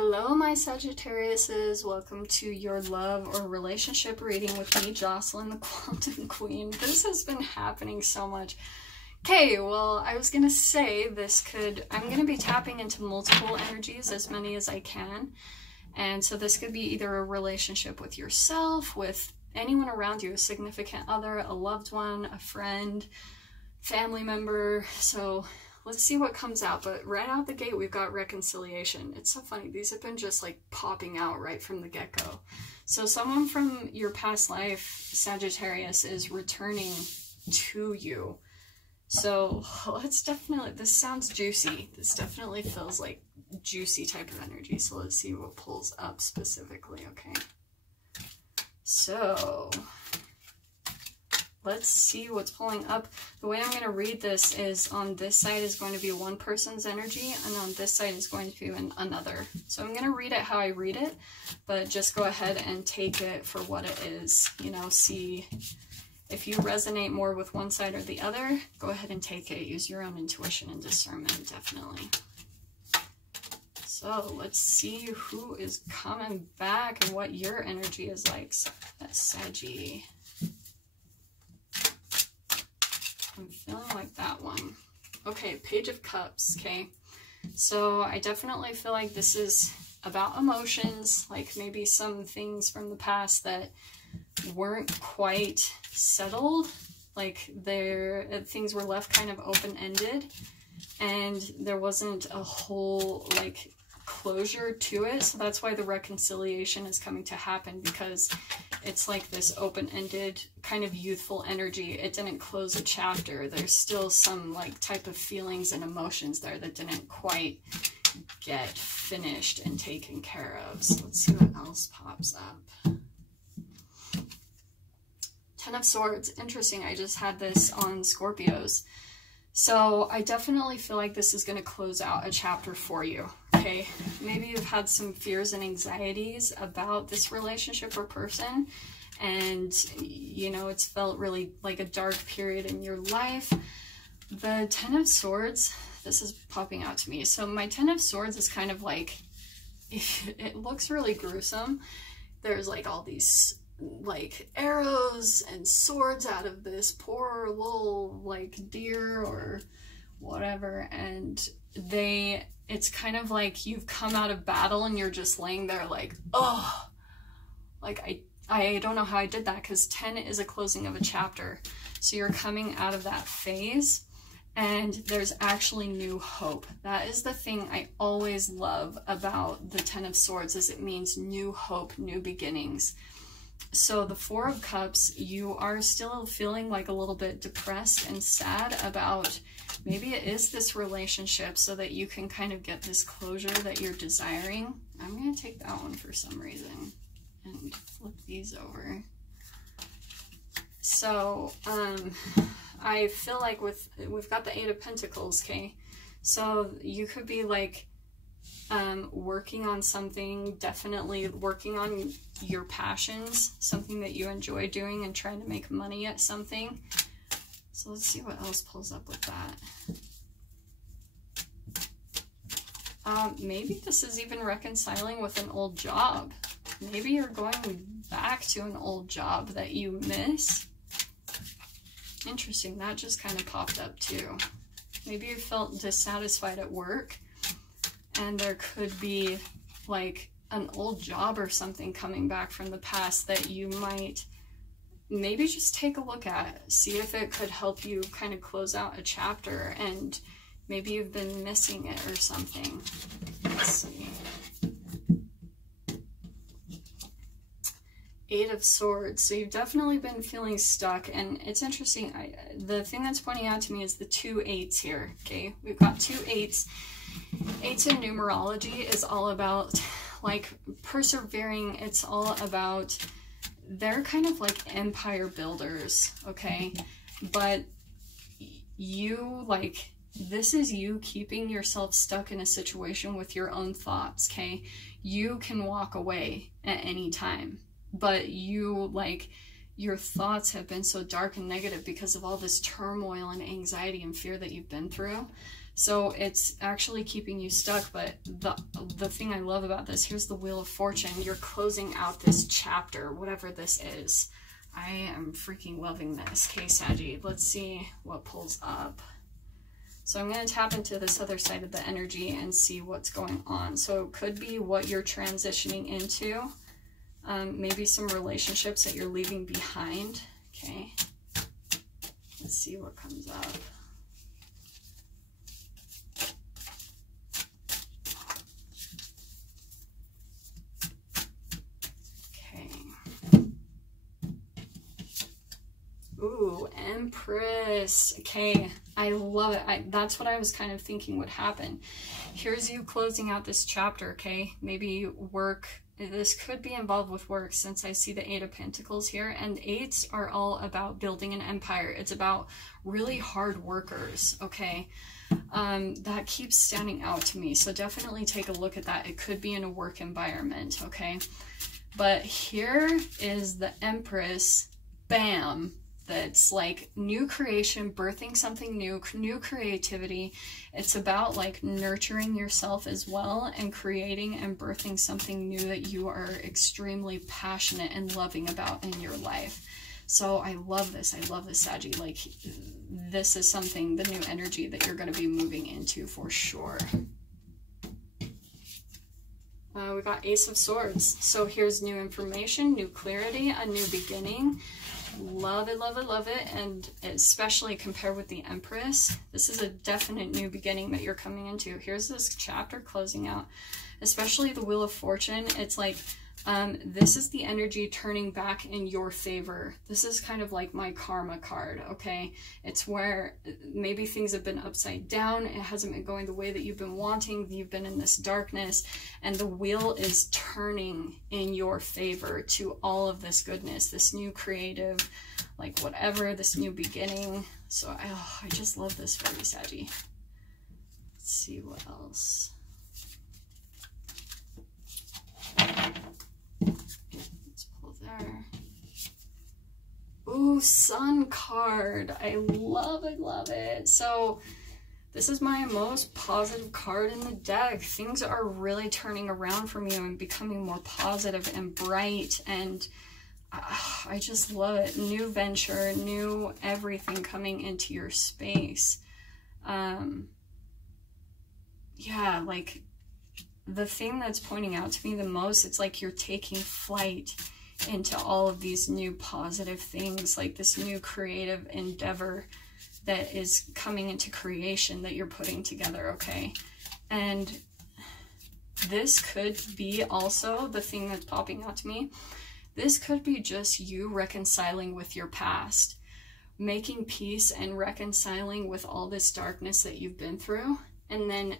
Hello, my Sagittariuses. Welcome to your love or relationship reading with me, Jocelyn, the Quantum Queen. This has been happening so much. Okay, well, I was gonna say I'm gonna be tapping into multiple energies, as many as I can. And so this could be either a relationship with yourself, with anyone around you, a significant other, a loved one, a friend, family member. So let's see what comes out. But right out the gate, we've got reconciliation. It's so funny. These have been just like popping out right from the get-go. So someone from your past life, Sagittarius, is returning to you. So let's definitely, this sounds juicy. This definitely feels like juicy type of energy. So let's see what pulls up specifically, okay? So let's see what's pulling up. The way I'm going to read this is on this side is going to be one person's energy, and on this side is going to be another. So I'm going to read it how I read it, but just go ahead and take it for what it is. You know, see if you resonate more with one side or the other, go ahead and take it. Use your own intuition and discernment, definitely. So let's see who is coming back and what your energy is like, Saggy. I'm feeling like that one. Okay, Page of Cups, okay? So I definitely feel like this is about emotions, like maybe some things from the past that weren't quite settled, like things were left kind of open-ended, and there wasn't a whole, like, closure to it. So that's why the reconciliation is coming to happen, because it's like this open-ended kind of youthful energy. It didn't close a chapter. There's still some like type of feelings and emotions there that didn't quite get finished and taken care of. So let's see what else pops up. Ten of Swords. Interesting. I just had this on Scorpios. So I definitely feel like this is going to close out a chapter for you. Okay, maybe you've had some fears and anxieties about this relationship or person, and you know, it's felt really like a dark period in your life. The Ten of Swords, this is popping out to me. So my Ten of Swords is kind of like, it looks really gruesome. There's like all these like arrows and swords out of this poor little like deer or whatever, and it's kind of like you've come out of battle and you're just laying there like, oh, like I don't know how I did that, because 10 is a closing of a chapter. So you're coming out of that phase and there's actually new hope. That is the thing I always love about the 10 of Swords, is it means new hope, new beginnings. So the Four of Cups, you are still feeling like a little bit depressed and sad about maybe it is this relationship, so that you can kind of get this closure that you're desiring. I'm going to take that one for some reason and flip these over. So I feel like we've got the Eight of Pentacles, okay? So you could be like working on something, definitely working on your passions, something that you enjoy doing, and trying to make money at something. So let's see what else pulls up with that. Maybe this is even reconciling with an old job. Maybe you're going back to an old job that you miss. Interesting, that just kind of popped up too. Maybe you felt dissatisfied at work, and there could be like an old job or something coming back from the past that you might maybe just take a look at, see if it could help you kind of close out a chapter, and maybe you've been missing it or something. Let's see. Eight of Swords. So you've definitely been feeling stuck, and it's interesting. The thing that's pointing out to me is the 2 8s here. Okay, we've got 2 8s. 8s in numerology is all about like persevering. It's all about, they're kind of like empire builders, okay? But you, like, this is you keeping yourself stuck in a situation with your own thoughts, okay? You can walk away at any time, but you, like, your thoughts have been so dark and negative because of all this turmoil and anxiety and fear that you've been through. So it's actually keeping you stuck. But the thing I love about this, here's the Wheel of Fortune. You're closing out this chapter, whatever this is. I am freaking loving this. Okay, Saggy, let's see what pulls up. So I'm going to tap into this other side of the energy and see what's going on. So it could be what you're transitioning into. Maybe some relationships that you're leaving behind. Okay. Let's see what comes up. Ooh, Empress. Okay, I love it. That's what I was kind of thinking would happen. Here's you closing out this chapter, okay? Maybe work. This could be involved with work since I see the Eight of Pentacles here. And eights are all about building an empire. It's about really hard workers, okay? That keeps standing out to me. So definitely take a look at that. It could be in a work environment, okay? But here is the Empress. Bam! That's like new creation, birthing something new, new creativity. It's about like nurturing yourself as well and creating and birthing something new that you are extremely passionate and loving about in your life. So I love this. I love this, Saggy. Like this is something, the new energy that you're going to be moving into for sure. We got Ace of Swords. So here's new information, new clarity, a new beginning. Love it, love it, love it. And especially compared with the Empress, this is a definite new beginning that you're coming into. Here's this chapter closing out, especially the Wheel of Fortune. It's like, this is the energy turning back in your favor. This is kind of like my karma card, okay? It's where maybe things have been upside down. It hasn't been going the way that you've been wanting. You've been in this darkness, and the wheel is turning in your favor to all of this goodness, this new creative, like whatever, this new beginning. So I just love this for you, Saggy. Let's see what else. Let's pull there. Ooh, Sun card. I love it, love it. So this is my most positive card in the deck. Things are really turning around for you and becoming more positive and bright, and I just love it. New venture, new everything coming into your space. Yeah, like the thing that's pointing out to me the most, it's like you're taking flight into all of these new positive things, like this new creative endeavor that is coming into creation that you're putting together, okay? And this could be also the thing that's popping out to me. This could be just you reconciling with your past, making peace and reconciling with all this darkness that you've been through. And then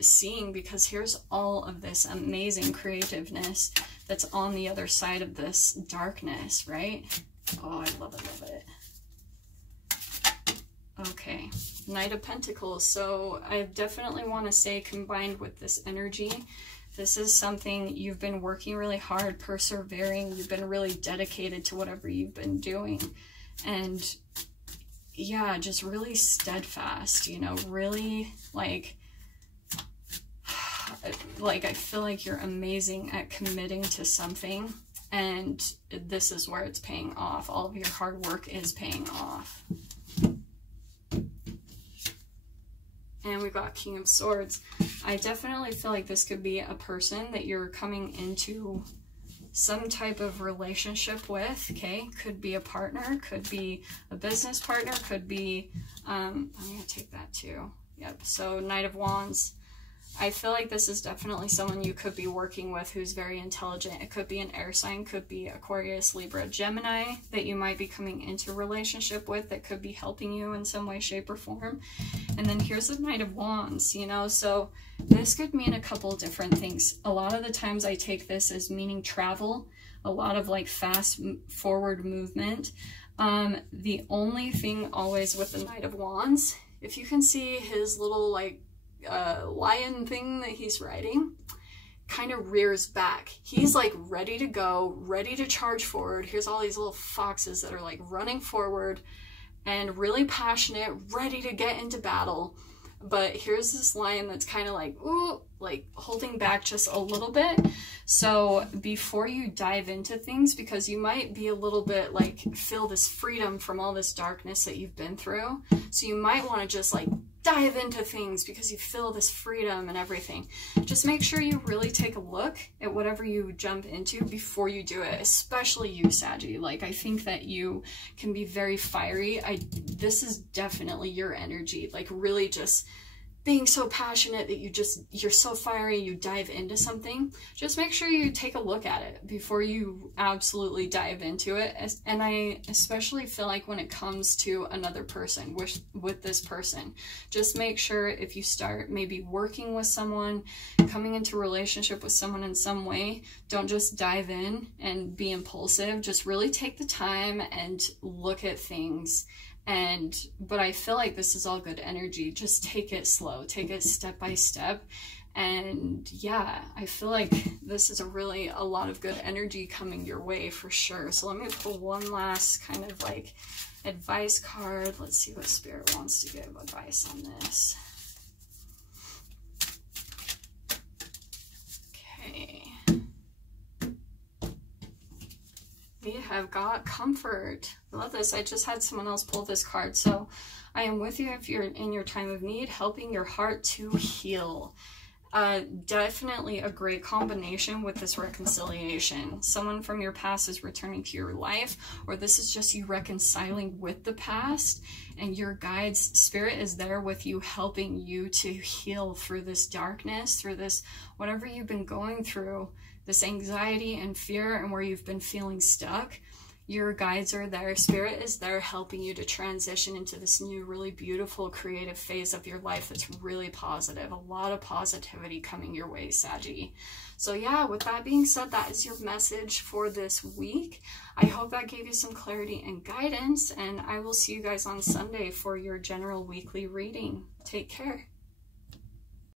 seeing, because here's all of this amazing creativeness that's on the other side of this darkness, right? Oh, I love it, love it. Okay, Knight of Pentacles. So I definitely want to say, combined with this energy, this is something you've been working really hard, persevering. You've been really dedicated to whatever you've been doing. And yeah, just really steadfast, you know, really like I feel like you're amazing at committing to something, and this is where it's paying off. All of your hard work is paying off. And we got King of Swords. I definitely feel like this could be a person that you're coming into some type of relationship with, okay? Could be a partner, could be a business partner, could be, I'm going to take that too. Yep, so Knight of Wands. I feel like this is definitely someone you could be working with who's very intelligent. It could be an air sign, could be Aquarius, Libra, Gemini that you might be coming into a relationship with that could be helping you in some way, shape, or form. And then here's the Knight of Wands, you know, so this could mean a couple different things. A lot of the times I take this as meaning travel, a lot of like fast forward movement. The only thing always with the Knight of Wands, if you can see his little like lion thing that he's riding, kind of rears back. He's like ready to go, ready to charge forward. Here's all these little foxes that are like running forward and really passionate, ready to get into battle. but here's this line that's kind of like, ooh, like holding back just a little bit. So before you dive into things, because you might be a little bit like, feel this freedom from all this darkness that you've been through. So you might want to just like dive into things because you feel this freedom and everything. Just make sure you really take a look at whatever you jump into before you do it, especially you, Saggy. Like, I think that you can be very fiery. This is definitely your energy, like really just being so passionate that you're so fiery, you dive into something. Just make sure you take a look at it before you absolutely dive into it. And I especially feel like when it comes to another person, with this person, just make sure if you start maybe working with someone, coming into a relationship with someone in some way, don't just dive in and be impulsive. Just really take the time and look at things. But I feel like this is all good energy. Just take it slow, take it step by step. And yeah, I feel like this is a lot of good energy coming your way for sure. So let me pull one last kind of like advice card. Let's see what Spirit wants to give advice on this. Okay. We have got comfort. I love this. I just had someone else pull this card. So I am with you if you're in your time of need, helping your heart to heal. Definitely a great combination with this reconciliation. Someone from your past is returning to your life, or this is just you reconciling with the past, and your guides, Spirit is there with you, helping you to heal through this darkness, through this, whatever you've been going through, this anxiety and fear, and where you've been feeling stuck. Your guides are there. Spirit is there helping you to transition into this new, really beautiful, creative phase of your life that's really positive. A lot of positivity coming your way, Saggy. So yeah, with that being said, that is your message for this week. I hope that gave you some clarity and guidance, and I will see you guys on Sunday for your general weekly reading. Take care.